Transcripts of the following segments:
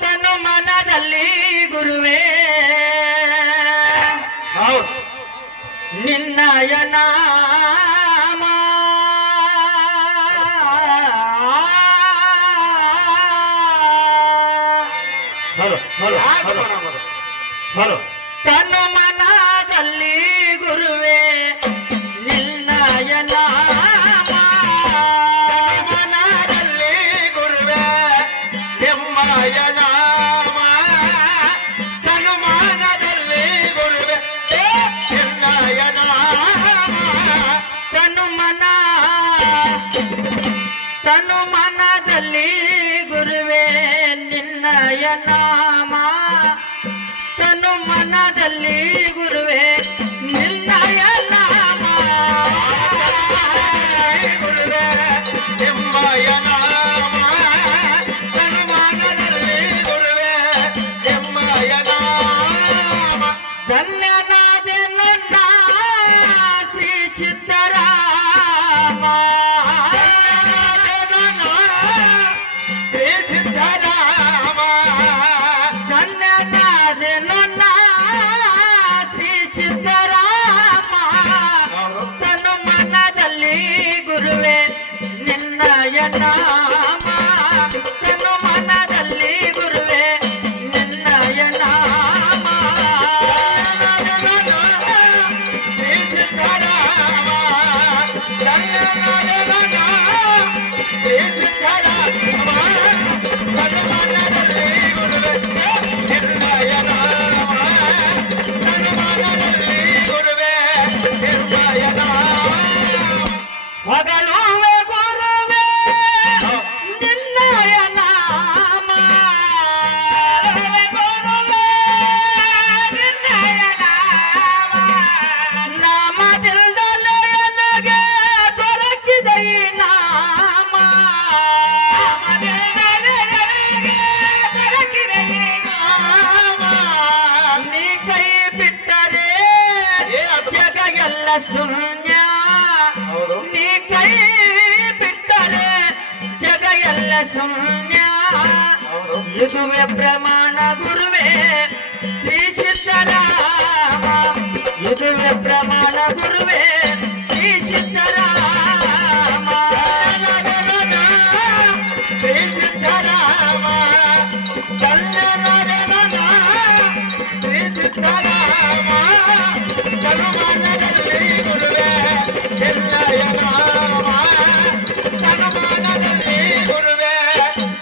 ತನು ಮನದಲ್ಲಿ ಗುರುವೇ ನಿನ್ನಯ ನಾಮ ತನು ಮನದಲ್ಲಿ ಗುರುವೇ ನಿನ್ನಯ ನಾಮ ಮನದಲ್ಲಿ ಗುರುವೇ ನಿಮ್ಮಯ ನಾಮ ತನುಮಾನದಲ್ಲಿ ಗುರುವೇ ನಿನ್ನಯ ನಾಮ ತನು ಮನದಲ್ಲಿ ಗುರುವೇ ನಿನ್ನಯ ನಾಮ ತನು ಮನದಲ್ಲಿ ಗುರುವೇ ನಿನ್ನಯ ನಾಮ ಗುರುವೇ ನಿಮ್ಮಯ ನಾಮ ತನುಮಾನದಲ್ಲಿ ಗುರುವೇ ನಿಮ್ಮಯ ನಾಮ ಧನ್ಯನಾದೆ ನನ್ನ ಶ್ರೀ ಸಿದ್ಧರಾಮ ಶ್ರೀ ಸಿದ್ಧರಾಮ ಧನ್ಯನಾದೆ ನನ್ನ ಶ್ರೀ ಸಿದ್ಧರಾಮ ತನು ಮನದಲ್ಲಿ ಗುರುವೇ ನಿನ್ನಯ ನಾಮ ತನು ಮನದಲ್ಲಿ ಗುರುವೇ ನಿನ್ನಯ ನಾಮ ಶ್ರೀ ಸಿದ್ಧರಾಮ ಶ್ರೀ ಸಿದ್ಧರಾಮ ತನುಮಾನದಲ್ಲಿ ಗುರುವೇ ನಿರ್ಮಯ ನಾಮ ತನುಮಾನದಲ್ಲಿ ಗುರುವೇ ನಿರ್ಮಯ ನಾಮ ಹೊಗಳುವೆ ಗುರುವೇ ನಿನ್ನಯ ನಾಮ ಗುರುವೇ ನಿನ್ನಯ ನಾಮ ನಾಮದಿಲ್ಲದಲೇ ನನಗೆ ದೊರಕಿದ ಈ ನಾಮ ನಾಮದಿಲ್ಲದಲೇ ನನಗೆ ದೊರಕಿದ ಈ ನಾಮ ನೀ ಕೈ ಬಿಟ್ಟರೆ ಜಗ ಎಲ್ಲ ಶೂನ್ಯ ಹೌದು ನೀ ಕೈ ಬಿಟ್ಟರೆ ಜಗ ಎಲ್ಲ ಶೂನ್ಯ ಹೌದು ಇದುವೆ ಪ್ರಮಾಣ ಗುರುವೇ ಶ್ರೀ ಸಿದ್ಧರಾಮ ಇದುವೆ ಪ್ರಮಾಣ ಗುರುವೇ ಶ್ರೀ ಸಿದ್ಧರಾಮ ಶ್ರೀ ಸಿದ್ಧರಾಮ ಕಲ್ಯಾಣ ಶ್ರೀ ಸಿದ್ಧರಾಮ ತನುಮಾನದಲ್ಲಿ ಗುರುವೇ ನಿನ್ನಯ ನಾಮ ತನುಮಾನದಲ್ಲಿ ಗುರುವೇ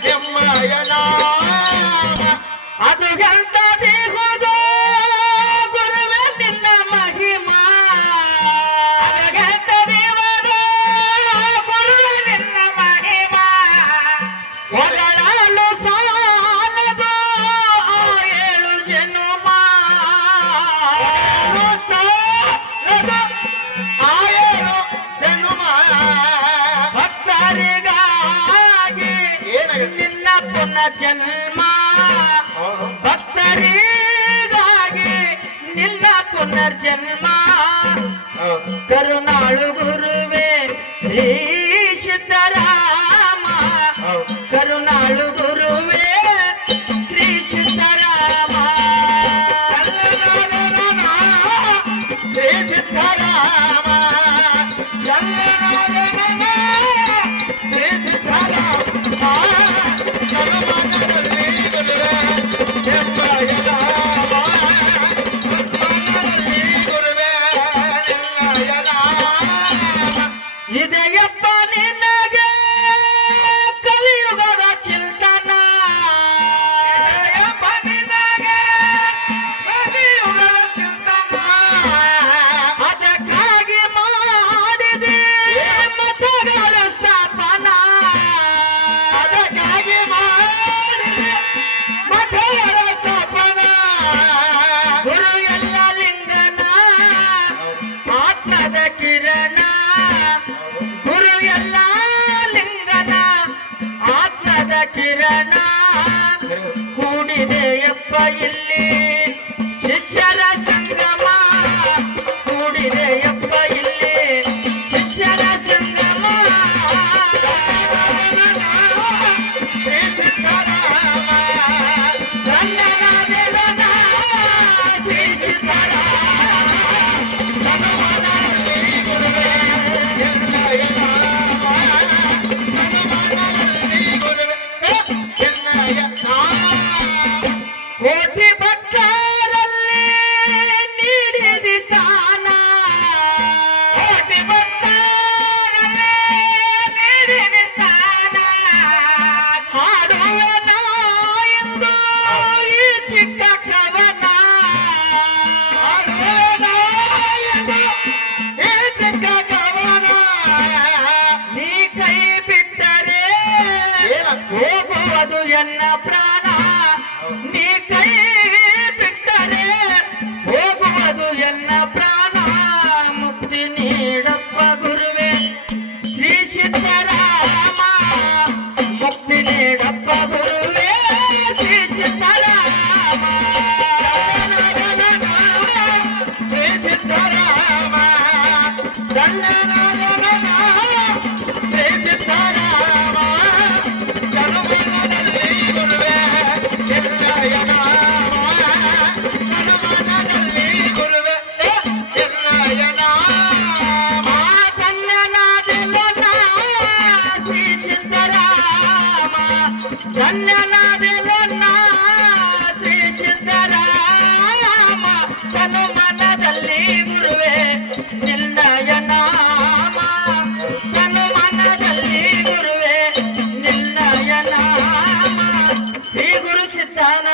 ನಿಮ್ಮಯ ನಾಮ ಅದು ಎಂತ ದೇಹುದು ಜನ್ಮ ಭಕ್ತರಿಗಾಗಿ ನಿನ್ನ ಪುನರ್ಜನ್ಮ ಕರುಣಾಳು ಗುರುವೇ ಶ್ರೀ ಸಿದ್ದರಾಮ ಕರುಣಾಳು ಗುರುವೇ ಶ್ರೀ ಸಿದ್ದರಾಮ ಶ್ರೀ ಸಿದ್ದರಾಮ ಶ್ರೀ ಸಿದ್ದರಾಮ ಜಲಮಾನದಲ್ಲಿ ಗುರುವೇ ಎಂಬಯ ನಾಮ ಆತ್ಮನಲ್ಲಿ ಗುರುವೇ ನಿನ್ನಯ ನಾಮ ಇದೆಯಪ್ಪ ನಿನಗೆ ಕಲಿಯುಗದ ಚಿಂತನ ಇದೆಯಪ್ಪ ನಿನಗೆ ಕಲಿಯುಗದ ಚಿಂತನ ಅದಕ್ಕಾಗಿ ಮಾಡಿದೆ ಮತಗಳ ಸ್ಥಾಪನ ಅದಕ್ಕಾಗಿ ಮಾಡಿದೆ ಮಠಗಳ ಸ್ಥಾಪನ ಗುರು ಎಲ್ಲ ಲಿಂಗನ ಆತ್ಮದ ಕಿರಣ ಗುರು ಎಲ್ಲ ಲಿಂಗನ ಆತ್ಮದ ಕಿರಣ ಕೂಡಿದೆಯಪ್ಪ ಇಲ್ಲಿ ಶಿಷ್ಯರ ಸಂಗಮ ಕೂಡಿದೆಯಪ್ಪ ಇಲ್ಲಿ ಶಿಷ್ಯರ ಸಂಗಮ ಶ್ರೀ ಸಿದ್ದರಾಮ ಧನ್ಯನಾದೆವನ ಶ್ರೀ ಸಿದ್ದರಾಮ ಹನುಮನಲ್ಲಿ ಗುರುವೇ ಎನ್ನಯ ನಾಮ ಹನುಮನಲ್ಲಿ ಗುರುವೇ ಎನ್ನಯ ನಾಮ ಕೋಟಿ ಭಕ್ತರಲ್ಲಿ ನೀಡಿದಿ ಸ್ಥಾನ ಕೋಟಿ ಭಕ್ತರಲ್ಲಿ ನೀಡಿದಿ ಸ್ಥಾನ ಹಾಡುವೆ ನಾ ಎಂದು ಈ ಚಿಕ್ಕ ಕವನ ಹಾಡುವೆನ ಎಂದು ಈ ಚಿಕ್ಕ ಕವನ ನೀ ಕೈ ಬಿಟ್ಟರೆ ಹೋಗುವುದು ಎನ್ನ ಪ್ರಾಣ ನೀ ಕೈ ಬಿಟ್ಟರೆ ಹೋಗುವುದು ಎನ್ನ ಪ್ರಾಣ ಮುಕ್ತಿ ನೀಡಪ್ಪ ಗುರುವೇ ಶ್ರೀ ಸಿದ್ದರಾಮ ಮುಕ್ತಿ ನೀಡಪ್ಪ ಗುರುವೇ ಶ್ರೀ ಸಿದ್ದರಾಮ ಶ್ರೀ ಸಿದ್ದರಾಮ ದಂಡನಾದನ ಶ್ರೀ ಸಿದ್ದರಾಮ ಹನುಮನಲ್ಲಿ ಗುರುವೇ ಎನ್ನಯ ನಾಮ ಹನುಮನಲ್ಲಿ ಗುರುವೇ ಎನ್ನಯ ನಾಮ ಧನ್ಯನಾದೆವನ ಶ್ರೀ ಸಿದ್ದರಾಮ ಧನ್ಯನಾದೆವನ ಶ್ರೀ ಸಿದ್ದರಾಮ ಹನುಮನದಲ್ಲಿ ಗುರುವೇ ನಿನ್ನಯ ನಾಮ ಹನುಮನದಲ್ಲಿ ಗುರುವೇ ನಿನ್ನಯ ನಾಮ ಶ್ರೀ ಗುರು ಸಿದ್ಧಾನ